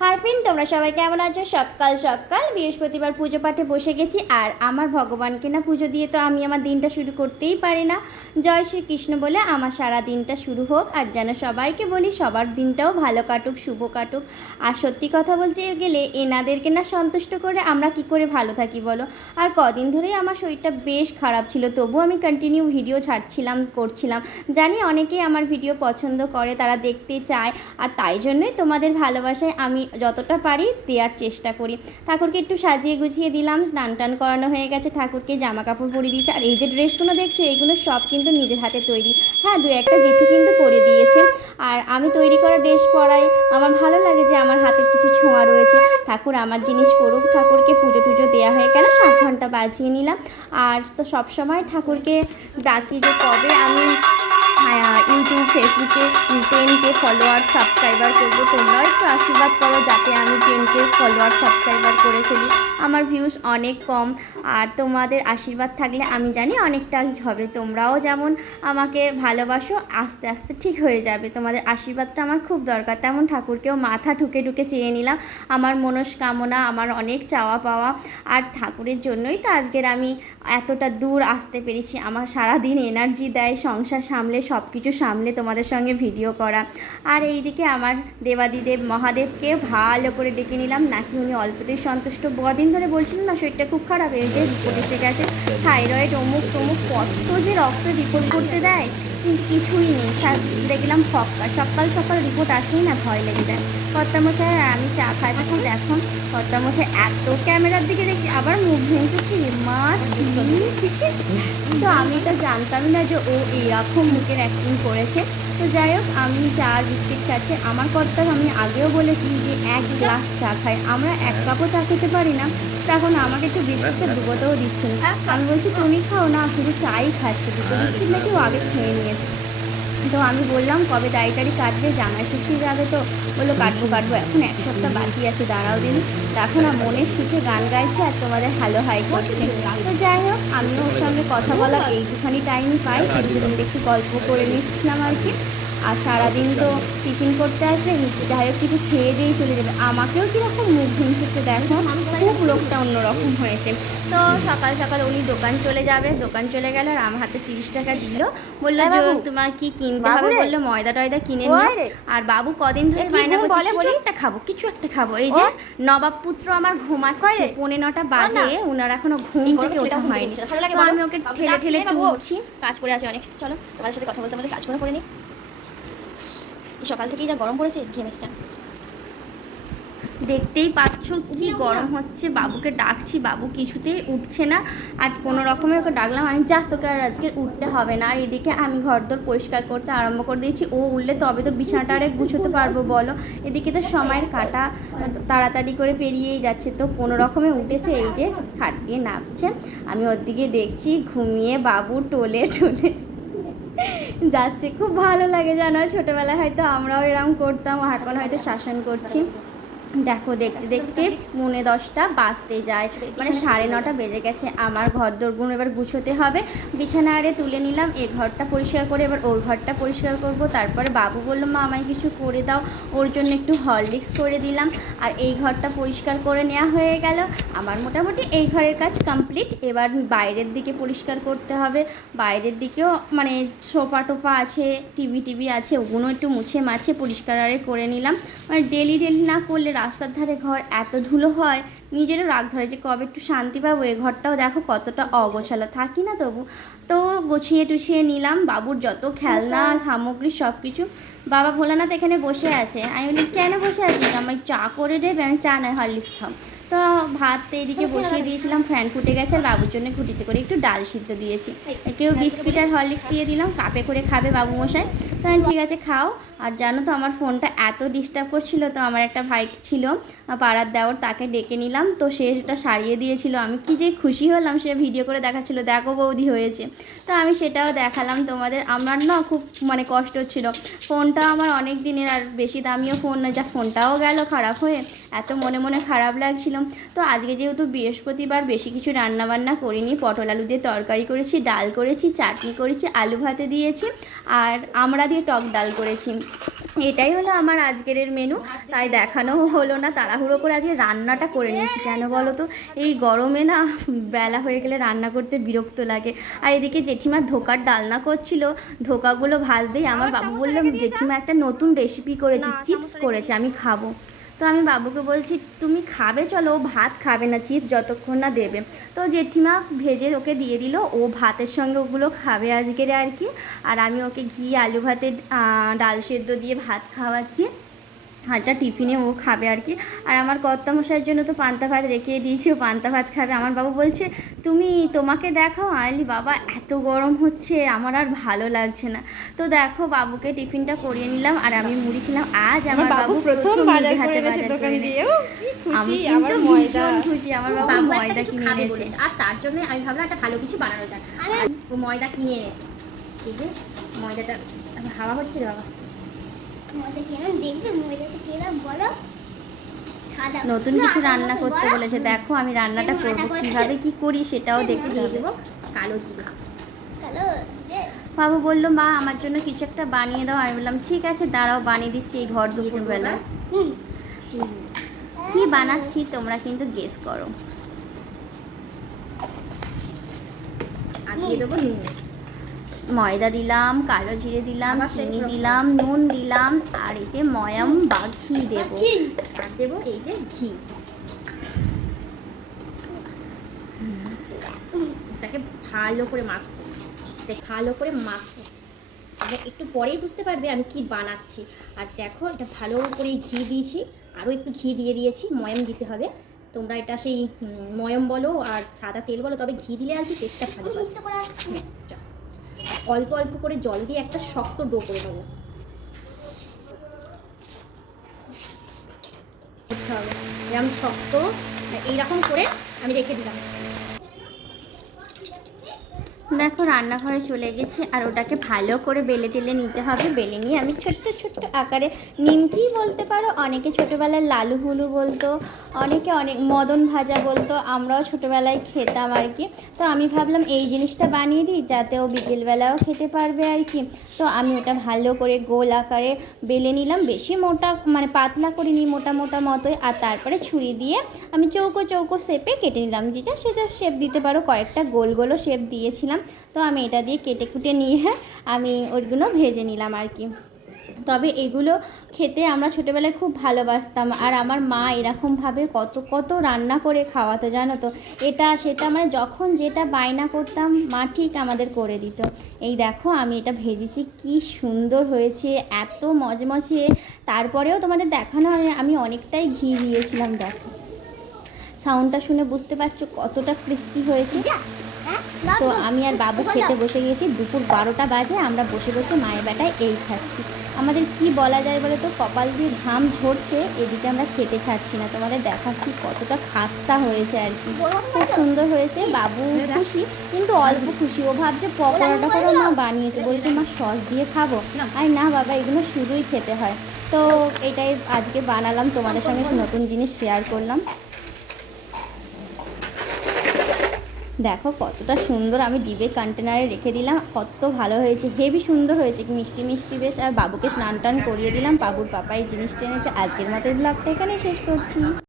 High friend তোমরা সবাই কেমন আছো। সকাল সকাল বৃহস্পতিবার পুজো পাঠে বসে গেছি। আর আমার ভগবানকে না পুজো দিয়ে তো আমি আমার দিনটা শুরু করতেই পারি না। জয় শ্রীকৃষ্ণ বলে আমার সারা দিনটা শুরু হোক, আর যেন সবাইকে বলি সবার দিনটাও ভালো কাটুক, শুভ কাটুক। আর সত্যি কথা বলতে গেলে এনাদেরকে না সন্তুষ্ট করে আমরা কি করে ভালো থাকি বলো। আর কদিন ধরেই আমার শরীরটা বেশ খারাপ ছিল, তবু আমি কন্টিনিউ ভিডিও ছাড়ছিলাম, করছিলাম। জানি অনেকেই আমার ভিডিও পছন্দ করে, তারা দেখতে চায়, আর তাই জন্যই তোমাদের ভালোবাসায় আমি যতটা পারি দেওয়ার চেষ্টা করি। ঠাকুরকে একটু সাজিয়ে গুছিয়ে দিলাম, স্নান টান করানো হয়ে গেছে, ঠাকুরকে জামা কাপড় পরিয়ে দিয়েছে। আর এই যে ড্রেসগুলো দেখছো এগুলো সব কিন্তু নিজের হাতে তৈরি। হ্যাঁ, দু একটা জেঠু কিন্তু করে দিয়েছে। আর আমি তৈরি করা ড্রেস পরাই, আমার ভালো লাগে যে আমার হাতের কিছু ছোঁয়া রয়েছে। ঠাকুর আমার জিনিস পড়ুক। ঠাকুরকে পুজো টুজো দেওয়া হয়ে গেল, 7 ঘন্টা বাজিয়ে নিলাম। আর তো সবসময় ঠাকুরকে ডাকি যে কবে আমি ইউটিউব ফেসবুকে 10K ফলোয়ার সাবস্ক্রাইবার করবো। তোমরাও একটু আশীর্বাদ করো যাতে আমি 10K ফলোয়ার সাবস্ক্রাইবার করে ফেলি। আমার ভিউজ অনেক কম, আর তোমাদের আশীর্বাদ থাকলে আমি জানি অনেকটাই হবে। তোমরাও যেমন আমাকে ভালোবাসো, আস্তে আস্তে ঠিক হয়ে যাবে। তোমাদের আশীর্বাদটা আমার খুব দরকার। তেমন ঠাকুরকেও মাথা ঠুকে ঠুকে চেয়ে নিলাম আমার মনস্কামনা, আমার অনেক চাওয়া পাওয়া। আর ঠাকুরের জন্যই তো আজকের আমি এতটা দূর আসতে পেরেছি। আমার সারাদিন এনার্জি দেয় সংসার সামলে, সব কিছু সামলে তোমাদের সঙ্গে ভিডিও করা। আর এইদিকে আমার দেবাদিদেব মহাদেবকে ভালো করে ডেকে নিলাম, নাকি উনি অল্পতেই সন্তুষ্ট। কদিন ধরে বলছিলেন না শরীরটা খুব খারাপ, এই যে রিপোর্ট এসে গেছে, থাইরয়েড অমুক তমুক, কত যে রক্ত রিপোর্ট করতে দেয়, কিন্তু কিছুই নেই। দেখলাম ফক্কা, সকাল সকাল রিপোর্ট আসলেই না ভয় লেগে যায়। কর্তামশাই আর আমি চা খাচ্ছি, দেখুন কর্তামশাই এত ক্যামেরার দিকে দেখছি, আবার মুখ ভেঙেছি মা তো আমি তো জানতামই না যে ও এরকম মুখের অ্যাক্টিং করেছে। তো যাই হোক, আমি চা আর বিস্কিট খাচ্ছি। আমার কর্তার আমি আগেও বলেছি যে 1 গ্লাস চা খাই, আমরা 1 কাপও চা খেতে পারি না। তো এখন আমাকে একটু বিস্কিটটা দুটোও দিচ্ছেন। আমি বলছি তুমি খাও না, শুধু চাই খাচ্ছে, দুটো বিস্কিট নাকি ও আগে খেয়ে নিয়েছে। তো আমি বললাম কবে দাড়ি কাটবে, জামাই ষষ্ঠী যাবে, তো বললো কাটবো কাটবো, এখন 1 সপ্তাহ বাকি আছে, দাঁড়াও দিন। দেখো না মনের সুখে গান গাইছে আর তোমাদের হ্যালো হাই করছে। তো যাই হোক, আমিও ওর সঙ্গে কথা বলার এইটুখানি টাইমই পাই, একটু গল্প করে নিচ্ছিলাম আর কি। আর সারাদিন তো টিফিন করতে আসবে, যাই হোক কিছু খেয়ে দিয়েই চলে যাবে। আমাকেও কীরকম মুখ ভুনছে দেখো, খুব লোকটা অন্যরকম হয়েছে। তো সকাল সকাল উনি দোকান চলে যাবে, দোকান চলে গেল, আর আমার হাতে 30 টাকা দিল, বললো যে তোমার কি কিনতে হবে, বললো ময়দা টয়দা কিনে নিও। আর বাবু কদিন ধরে বায়না করছে কিছু একটা খাবো। এই যে নবাব পুত্র আমার ঘুমাচ্ছে, 9:45 বাজে, ওনার এখনো ঘুম থেকে ওঠা হয়নি। তো আমি ওকে ঠেলে ঠেলে তুলছি, কাজ করে আছে অনেক। চলো তোমাদের সাথে কথা বলতে আমাদের কাজ করে নিই। সকাল থেকেই যা গরম পড়েছে, ঘেমেছটা দেখতেই পাচ্ছ কি গরম হচ্ছে। বাবুকে ডাকছি, বাবু কিছুতেই উঠছে না। আর কোনো রকমে ওকে ডাকলাম, আমি যা তোকে আর আজকে উঠতে হবে না। আর এদিকে আমি ঘরদোর পরিষ্কার করতে আরম্ভ করে দিয়েছি। ও উঠলে তবে তো বিছানাটা আরে গুছোতে পারবো বলো। এদিকে তো সময়ের কাটা তাড়াতাড়ি করে পেরিয়েই যাচ্ছে। তো কোনো রকমে উঠেছে, এই যে খাট দিয়ে নামছে, আমি ওর দিকে দেখছি ঘুমিয়ে বাবু টোলে টোলে যাচ্ছে। খুব ভালো লাগে জানো, ছোটোবেলায় হয়তো আমরাও এরকম করতাম, এখন হয়তো শাসন করছি। দেখো দেখতে দেখতে 9:10 বাজতে যায়, মানে 9:30 বেজে গেছে। আমার ঘর দোরগুলো এবার গুছোতে হবে। বিছানা আরে তুলে নিলাম, এই ঘরটা পরিষ্কার করে এবার ওই ঘরটা পরিষ্কার করব। তারপরে বাবু বললো মা আমায় কিছু করে দাও, ওর জন্য একটু হরলিক্স করে দিলাম। আর এই ঘরটা পরিষ্কার করে নেওয়া হয়ে গেল। আমার মোটামুটি এই ঘরের কাজ কমপ্লিট। এবার বাইরের দিকে পরিষ্কার করতে হবে। বাইরের দিকেও মানে সোফা টোফা আছে, টিভি আছে, ওগুলো একটু মুছে মাছে পরিষ্কার আরে করে নিলাম। মানে ডেলি না করলে রাস্তার ধারে ঘর এত ধুলো হয়, নিজেরও রাগ ধরে যে কবে একটু শান্তি পাবো। এই ঘরটাও দেখো কতটা অগোছালো, থাকি না তবু। তো গুছিয়ে টুছিয়ে নিলাম। বাবুর যত খেলনা সামগ্রী সব কিছু। বাবা ভোলানাথ এখানে বসে আছে। আমি বলি কেন বসে আছিস, আমায় চা করে দেবে। আমি চা নয় হরলিক্স খাও। তো ভাত এদিকে বসিয়ে দিয়েছিলাম, ফ্যান ফুটে গেছে। বাবুর জন্য ঘুটিতে করে একটু ডাল সিদ্ধ দিয়েছি, কেউ বিস্কিট আর হরলিক্স দিয়ে দিলাম, কাপে করে খাবে বাবু মশাই। তো ঠিক আছে খাও। আর জানো তো আমার ফোনটা এত ডিস্টার্ব করছিল, তো আমার একটা ভাই ছিল পাড়ার দেওর, তাকে ডেকে নিলাম। তো সে সেটা সারিয়ে দিয়েছিল। আমি কি যে খুশি হলাম, সে ভিডিও করে দেখাচ্ছিল দেখো বৌদি হয়েছে। তো আমি সেটাও দেখালাম তোমাদের। আমার না খুব মানে কষ্ট হচ্ছিল, ফোনটা আমার অনেক দিনের আর বেশি দামিও ফোন না, যা ফোনটাও গেল খারাপ হয়ে। এত মনে মনে খারাপ লাগছিল। তো আজকে যেহেতু বৃহস্পতিবার বেশি কিছু রান্নাবান্না করিনি, পটল আলু দিয়ে তরকারি করেছি, ডাল করেছি, চাটনি করেছি, আলু ভাতে দিয়েছি আর আমড়া দিয়ে টক ডাল করেছি। এটাই হলো আমার আজকের মেনু। তাই দেখানো হলো না, তাড়াহুড়ো করে আজকে রান্নাটা করে নিয়েছি। কেন বলো তো, এই গরমে না বেলা হয়ে গেলে রান্না করতে বিরক্ত লাগে। আর এদিকে জেঠিমা ধোকার ডালনা করছিল, ধোকাগুলো ভাজতেই আমার বাবু বললাম জেঠিমা একটা নতুন রেসিপি করেছে, চিপস করেছে, আমি খাবো। তো আমি বাবুকে বলছি তুমি খাবে, চলো। ও ভাত খাবে না, চিপস যতক্ষণ না দেবে। তো জেঠিমা ভেজে ওকে দিয়ে দিল, ও ভাতের সঙ্গে ওগুলো খাবে আজকের আর কি। আর আমি ওকে ঘি আলু ভাতে ডাল সেদ্ধ দিয়ে ভাত খাওয়াচ্ছি, একটা টিফিনে ও খাবে আর কি। আর আমার কর্তামশাইয়ের জন্য তো পান্তা ভাত রেখে দিয়েছি, ও পান্তা ভাত খাবে। আমার বাবু বলছে তোমাকে দেখাও। আইলি বাবা এত গরম হচ্ছে, আমার আর ভালো লাগছে না। তো দেখো বাবুকে টিফিনটা করিয়ে নিলাম আর আমি মুড়ি খেলাম। আজ আমার বাবু প্রথম বাজার করে এনেছে দোকান দিয়ে। আমি কিন্তু ভীষণ খুশি, আমার বাবু ময়দা কিনে এনেছে। আর তার জন্য আমি ভাবলাম একটা ভালো কিছু বানানো যাক। ও ময়দা কিনে এনেছে, এই যে ময়দাটা হাওয়া হচ্ছে রে বাবা। নতুন কিছু রান্না করতে বলেছে, দেখো আমি রান্নাটা করবো, কিভাবে কি করি সেটাও দেখতে দিয়ে দেবো কালো জিরে। বাবু বললো মা আমার জন্য কিছু একটা বানিয়ে দাও। আমি বললাম ঠিক আছে দাঁড়াও বানিয়ে দিচ্ছি এই ঘর দুপুরবেলা। কি বানাচ্ছি তোমরা কিন্তু গেস করো। দিয়ে দেবো নুন, ময়দা দিলাম, কালো জিরে দিলাম, চিনি দিলাম, নুন দিলাম আর এতে ময়াম বা ঘি দেবো। আর দেবো এই যে ঘি। এটাকে ভালো করে মাখবো, ভালো করে মাখবো। মানে একটু পরেই বুঝতে পারবে আমি কি বানাচ্ছি। আর দেখো এটা ভালো করে ঘি দিয়েছি, আরও একটু ঘি দিয়ে দিয়েছি, ময়াম দিতে হবে। তোমরা এটা সেই ময়াম বলো আর সাদা তেল বলো, তবে ঘি দিলে আর কি টেস্টটা ভালো হয়। অল্প অল্প করে জল দিয়ে একটা শক্ত ডো করে নেবো। এরকম শক্ত এইরকম করে আমি রেখে দিলাম। দেখো রান্নাঘরে চলে গেছি আর ওটাকে ভালো করে বেলে টেলে নিতে হবে। বেলে নিয়ে আমি ছোট্ট ছোট্ট আকারে নিমকি বলতে পারো, অনেকে ছোটোবেলায় লালু হুলু বলতো, অনেকে অনেক মদন ভাজা বলতো, আমরাও ছোটোবেলায় খেতাম আর কি। তো আমি ভাবলাম এই জিনিসটা বানিয়ে দিই যাতে ও বিকেলবেলাও খেতে পারবে আর কি। তো আমি ওটা ভালো করে গোল আকারে বেলে নিলাম, বেশি মোটা মানে পাতলা করে নিই, মোটা মোটা মতোই। আর তারপরে ছুরি দিয়ে আমি চৌকো চৌকো শেপে কেটে নিলাম, যেটা সেটা শেপ দিতে পারো। কয়েকটা গোল গোলও শেপ দিয়েছিলাম। তো আমি এটা দিয়ে কেটে কুটে নিয়ে আমি ওইগুলো ভেজে নিলাম আর কি। তবে এগুলো খেতে আমরা ছোটোবেলায় খুব ভালোবাসতাম। আর আমার মা এরকমভাবে কত কত রান্না করে খাওয়াতো জানো তো, এটা সেটা মানে যখন যেটা বায়না করতাম মা ঠিক আমাদের করে দিত। এই দেখো আমি এটা ভেজেছি, কি সুন্দর হয়েছে, এত মজমজে। তারপরেও তোমাদের দেখানো হয় আমি অনেকটাই ঘি দিয়েছিলাম। দেখো সাউন্ডটা শুনে বুঝতে পারছো কতটা ক্রিস্পি হয়েছে। তো আমি আর বাবু খেতে বসে গেছি, দুপুর 12টা বাজে, আমরা বসে বসে মায়ের বেটায় এই খাচ্ছি। আমাদের কি বলা যায় বলে তো, কপাল দিয়ে ঘাম ঝরছে, এদিকে আমরা খেতে ছাড়ছি না। তোমাদের দেখাচ্ছি কতটা খাস্তা হয়েছে আর কি, খুব সুন্দর হয়েছে। বাবু খুশি কিন্তু অল্প খুশি, ও ভাবছে পকোড়াটা করে মা বানিয়েছে, বলছে মা সস দিয়ে খাবো। আর না বাবা এগুলো শুধুই খেতে হয়। তো এটাই আজকে বানালাম, তোমাদের সঙ্গে নতুন জিনিস শেয়ার করলাম। দেখো কতটা সুন্দর, আমি ডিবে কন্টেনারে রেখে দিলাম, কত ভালো হয়েছে, হেভি সুন্দর হয়েছে, মিষ্টি মিষ্টি বেশ। আর বাবুকে স্নান টান করিয়ে দিলাম, বাবুর পাপা এই জিনিসটা এনেছে। আজকের মতো ব্লগটা এখানে শেষ করছি।